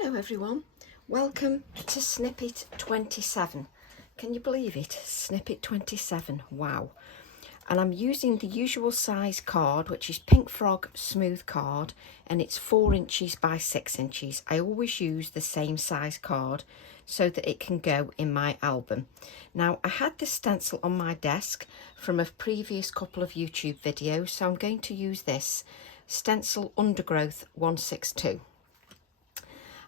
Hello everyone, welcome to Snippet 27. Can you believe it? Snippet 27, wow. And I'm using the usual size card, which is Pink Frog smooth card, and it's 4 inches by 6 inches. I always use the same size card so that it can go in my album. Now, I had this stencil on my desk from a previous couple of YouTube videos, so I'm going to use this Stencil Undergrowth 162.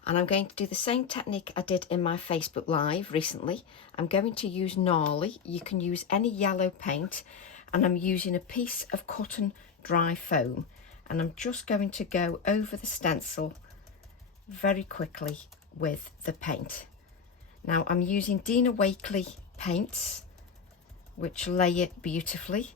And I'm going to do the same technique I did in my Facebook Live recently. I'm going to use Gnarly. You can use any yellow paint. And I'm using a piece of cotton dry foam. And I'm just going to go over the stencil very quickly with the paint. Now I'm using Dina Wakley paints, which lay it beautifully.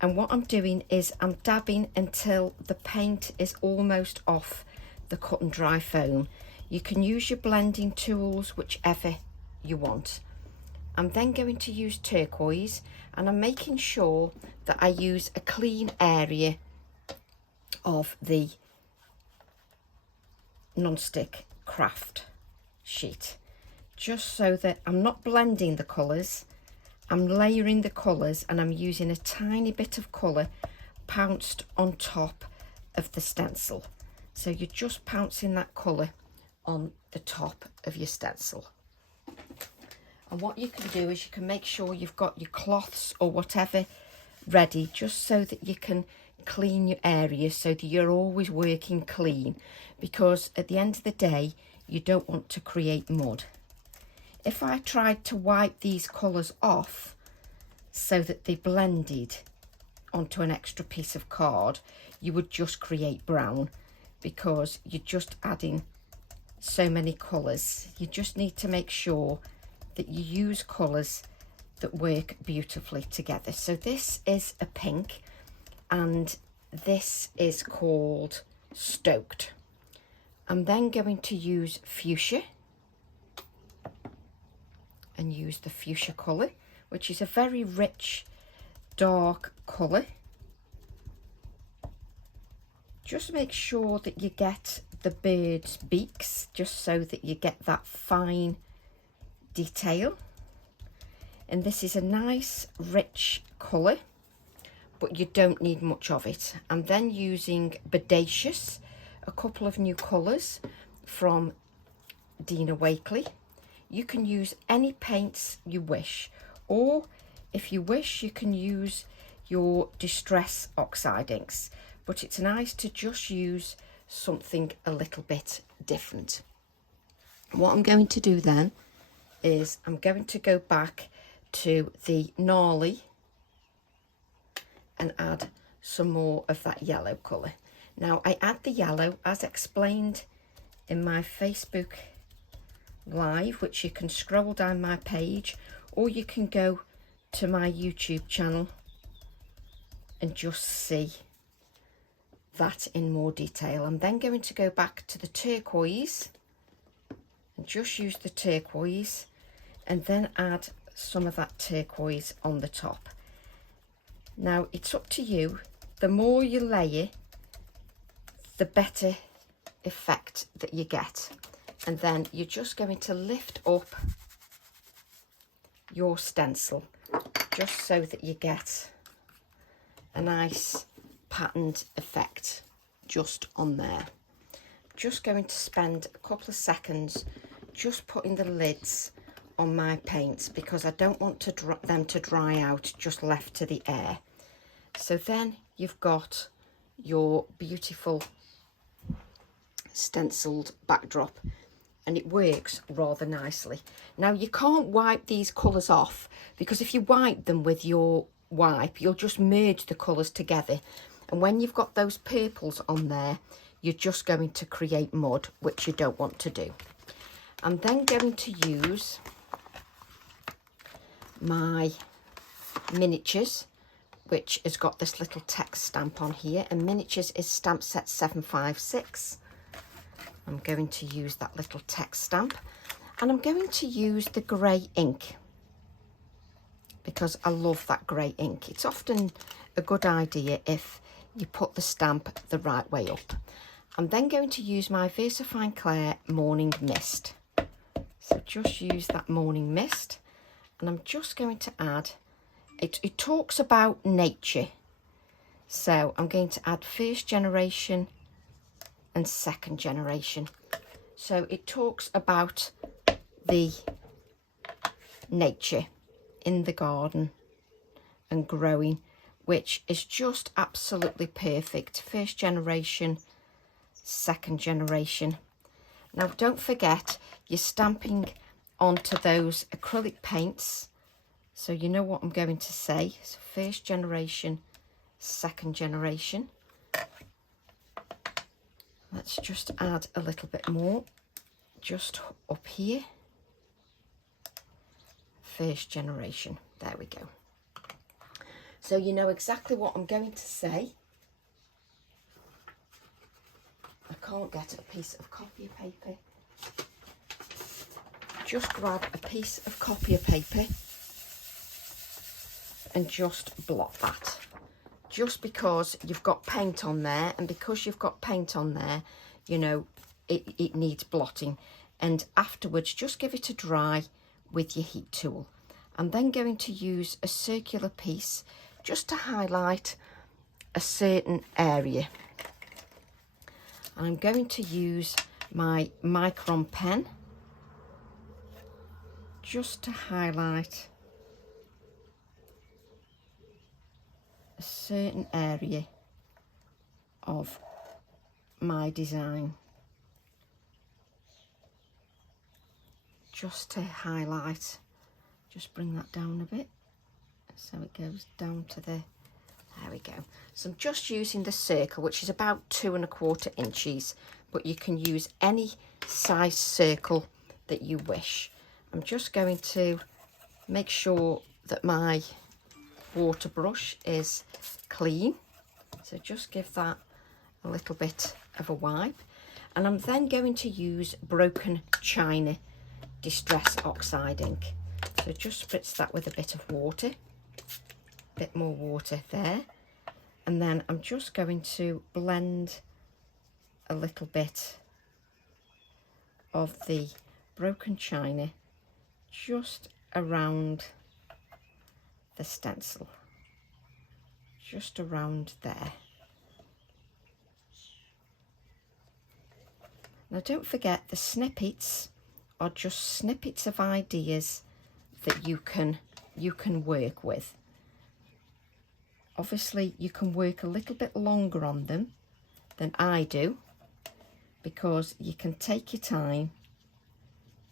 And what I'm doing is I'm dabbing until the paint is almost off the cotton dry foam. You can use your blending tools, whichever you want. I'm then going to use turquoise, and I'm making sure that I use a clean area of the non-stick craft sheet, just so that I'm not blending the colours, I'm layering the colours, and I'm using a tiny bit of colour pounced on top of the stencil. So you're just pouncing that colour on the top of your stencil. And what you can do is you can make sure you've got your cloths or whatever ready, just so that you can clean your area, so that you're always working clean, because at the end of the day you don't want to create mud. If I tried to wipe these colours off so that they blended onto an extra piece of card, you would just create brown, because you're just adding so many colours. You just need to make sure that you use colours that work beautifully together. So this is a pink, and this is called Stoked. I'm then going to use fuchsia, and use the fuchsia colour, which is a very rich dark colour. Just make sure that you get the bird's beaks, just so that you get that fine detail. And this is a nice rich colour, but you don't need much of it. I'm then using Bodacious, a couple of new colours from Dina Wakley. You can use any paints you wish, or if you wish you can use your Distress Oxide inks, but it's nice to just use something a little bit different. What I'm going to do then is I'm going to go back to the Gnarly and add some more of that yellow colour. Now I add the yellow as explained in my Facebook Live, which you can scroll down my page, or you can go to my YouTube channel and just see that in more detail. I'm then going to go back to the turquoise and just use the turquoise, and then add some of that turquoise on the top. Now it's up to you. The more you layer, the better effect that you get. And then you're just going to lift up your stencil, just so that you get a nice patterned effect just on there. Just going to spend a couple of seconds just putting the lids on my paints, because I don't want them to dry out just left to the air. So then you've got your beautiful stenciled backdrop, and it works rather nicely. Now you can't wipe these colours off, because if you wipe them with your wipe, you'll just merge the colours together, and when you've got those purples on there, you're just going to create mud, which you don't want to do. I'm then going to use my miniatures, which has got this little text stamp on here, and miniatures is stamp set 756. I'm going to use that little text stamp, and I'm going to use the grey ink, because I love that grey ink. It's often a good idea if you put the stamp the right way up. I'm then going to use my VersaFine Clair Morning Mist. So just use that morning mist, and I'm just going to add, it talks about nature. So I'm going to add first generation and second generation. So it talks about the nature in the garden and growing, which is just absolutely perfect. First generation, second generation. Now don't forget, you're stamping onto those acrylic paints, so you know what I'm going to say. So first generation, second generation. Let's just add a little bit more just up here. First generation, there we go. So you know exactly what I'm going to say. I can't get a piece of copy paper. Just grab a piece of copy paper and just blot that. Just because you've got paint on there, and because you've got paint on there, you know, it needs blotting. And afterwards, just give it a dry with your heat tool. I'm then going to use a circular piece just to highlight a certain area. I'm going to use my micron pen just to highlight a certain area of my design. Just to highlight, just bring that down a bit so it goes down to the, there we go. So I'm just using the circle, which is about 2¼ inches, but you can use any size circle that you wish. I'm just going to make sure that my water brush is clean. So just give that a little bit of a wipe. And I'm then going to use Broken China Distress Oxide ink. So just spritz that with a bit of water, a bit more water there. And then I'm just going to blend a little bit of the Broken China just around the stencil, just around there. Now don't forget, the snippets are just snippets of ideas that you can work with. Obviously you can work a little bit longer on them than I do, because you can take your time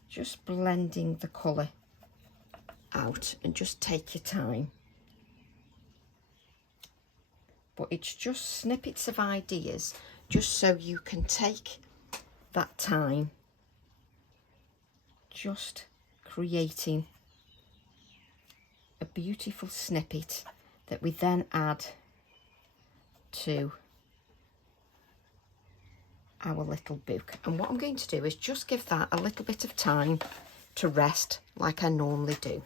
just blending the colour out, and just take your time. But it's just snippets of ideas, just so you can take that time just creating a beautiful snippet that we then add to our little book. And what I'm going to do is just give that a little bit of time to rest, like I normally do.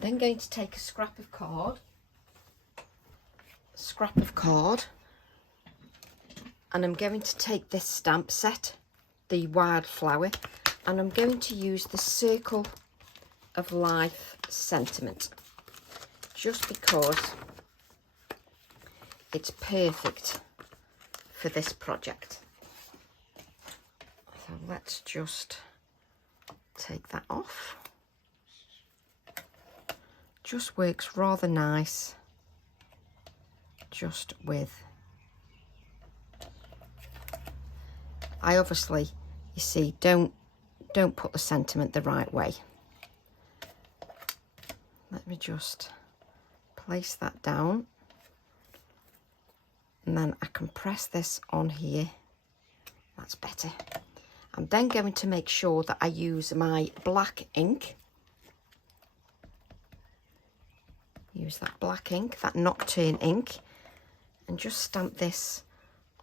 Then going to take a scrap of card, and I'm going to take this stamp set, the Wildflower, and I'm going to use the Circle of Life sentiment, just because it's perfect for this project. So let's just take that off. Just works rather nice, just with, I obviously, you see, don't put the sentiment the right way. Let me just place that down, and then I can press this on here. That's better. I'm then going to make sure that I use my black ink. Use that black ink, that Nocturne ink, and just stamp this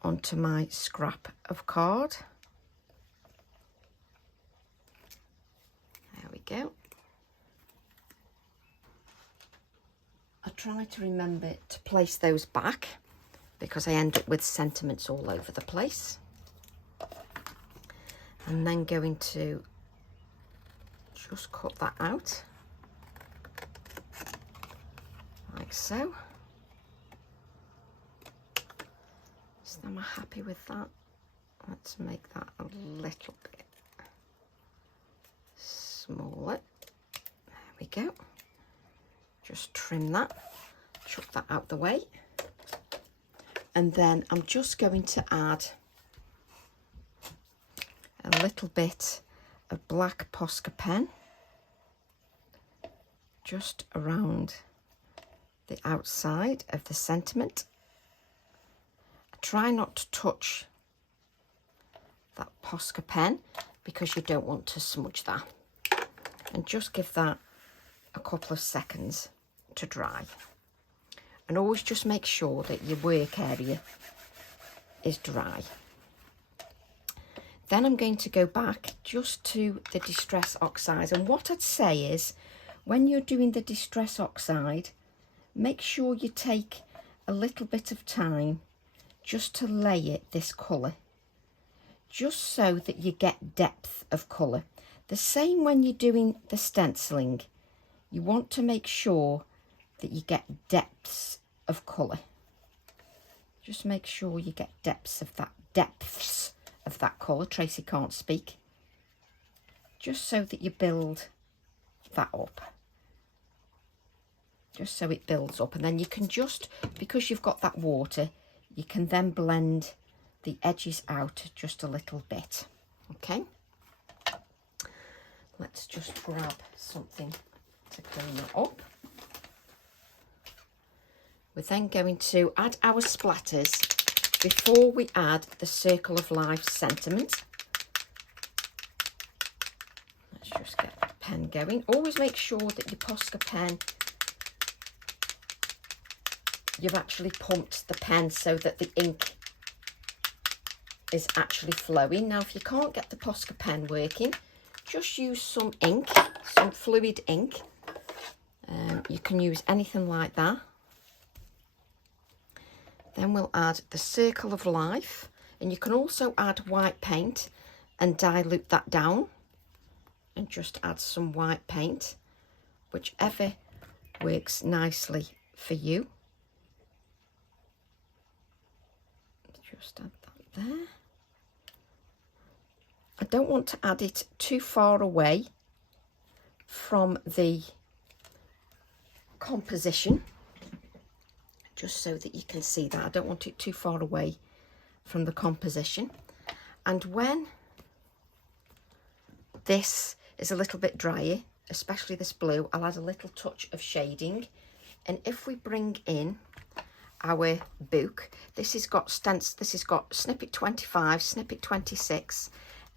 onto my scrap of card. There we go. I try to remember to place those back because I end up with sentiments all over the place. And then going to just cut that out, like so. So am I happy with that? Let's make that a little bit smaller. There we go. Just trim that, chuck that out the way. And then I'm just going to add a little bit of black Posca pen just around the outside of the sentiment. Try not to touch that Posca pen because you don't want to smudge that, and just give that a couple of seconds to dry. And always just make sure that your work area is dry. Then I'm going to go back just to the Distress Oxide, and what I'd say is when you're doing the Distress Oxide, make sure you take a little bit of time just to lay it this colour, just so that you get depth of colour. The same when you're doing the stenciling, you want to make sure that you get depths of colour. Just make sure you get depths of that colour. Tracy can't speak. Just so that you build that up. Just so it builds up, and then you can just, because you've got that water, you can then blend the edges out just a little bit. Okay, let's just grab something to clean that up. We're then going to add our splatters before we add the Circle of Life sentiment. Let's just get the pen going. Always make sure that your Posca pen, you've actually pumped the pen so that the ink is actually flowing. Now, if you can't get the Posca pen working, just use some ink, some fluid ink. You can use anything like that. Then we'll add the Circle of Life, and you can also add white paint and dilute that down, and just add some white paint, whichever works nicely for you. Just add that there. I don't want to add it too far away from the composition, just so that you can see that. I don't want it too far away from the composition. And when this is a little bit drier, especially this blue, I'll add a little touch of shading. And if we bring in our book, this has got Snippet 25, Snippet 26,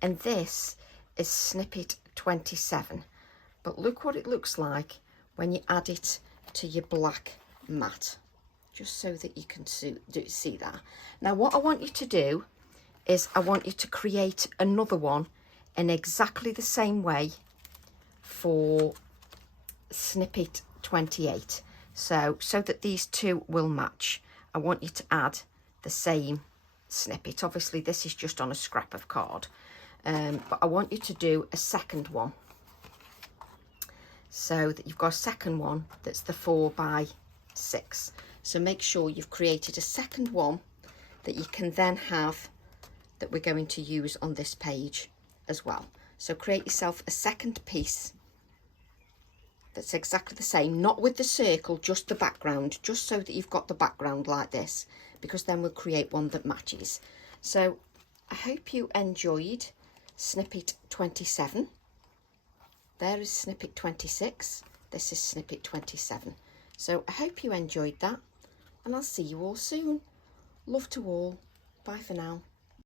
and this is Snippet 27. But look what it looks like when you add it to your black mat, just so that you can see that. Now, what I want you to do is I want you to create another one in exactly the same way for Snippet 28. So that these two will match, I want you to add the same snippet. Obviously, this is just on a scrap of card, but I want you to do a second one, so that you've got a second one that's the 4x6. So make sure you've created a second one that you can then have, that we're going to use on this page as well. So create yourself a second piece that's exactly the same, not with the circle, just the background, just so that you've got the background like this, because then we'll create one that matches. So I hope you enjoyed Snippet 27. There is Snippet 26. This is Snippet 27. So I hope you enjoyed that, and I'll see you all soon. Love to all. Bye for now.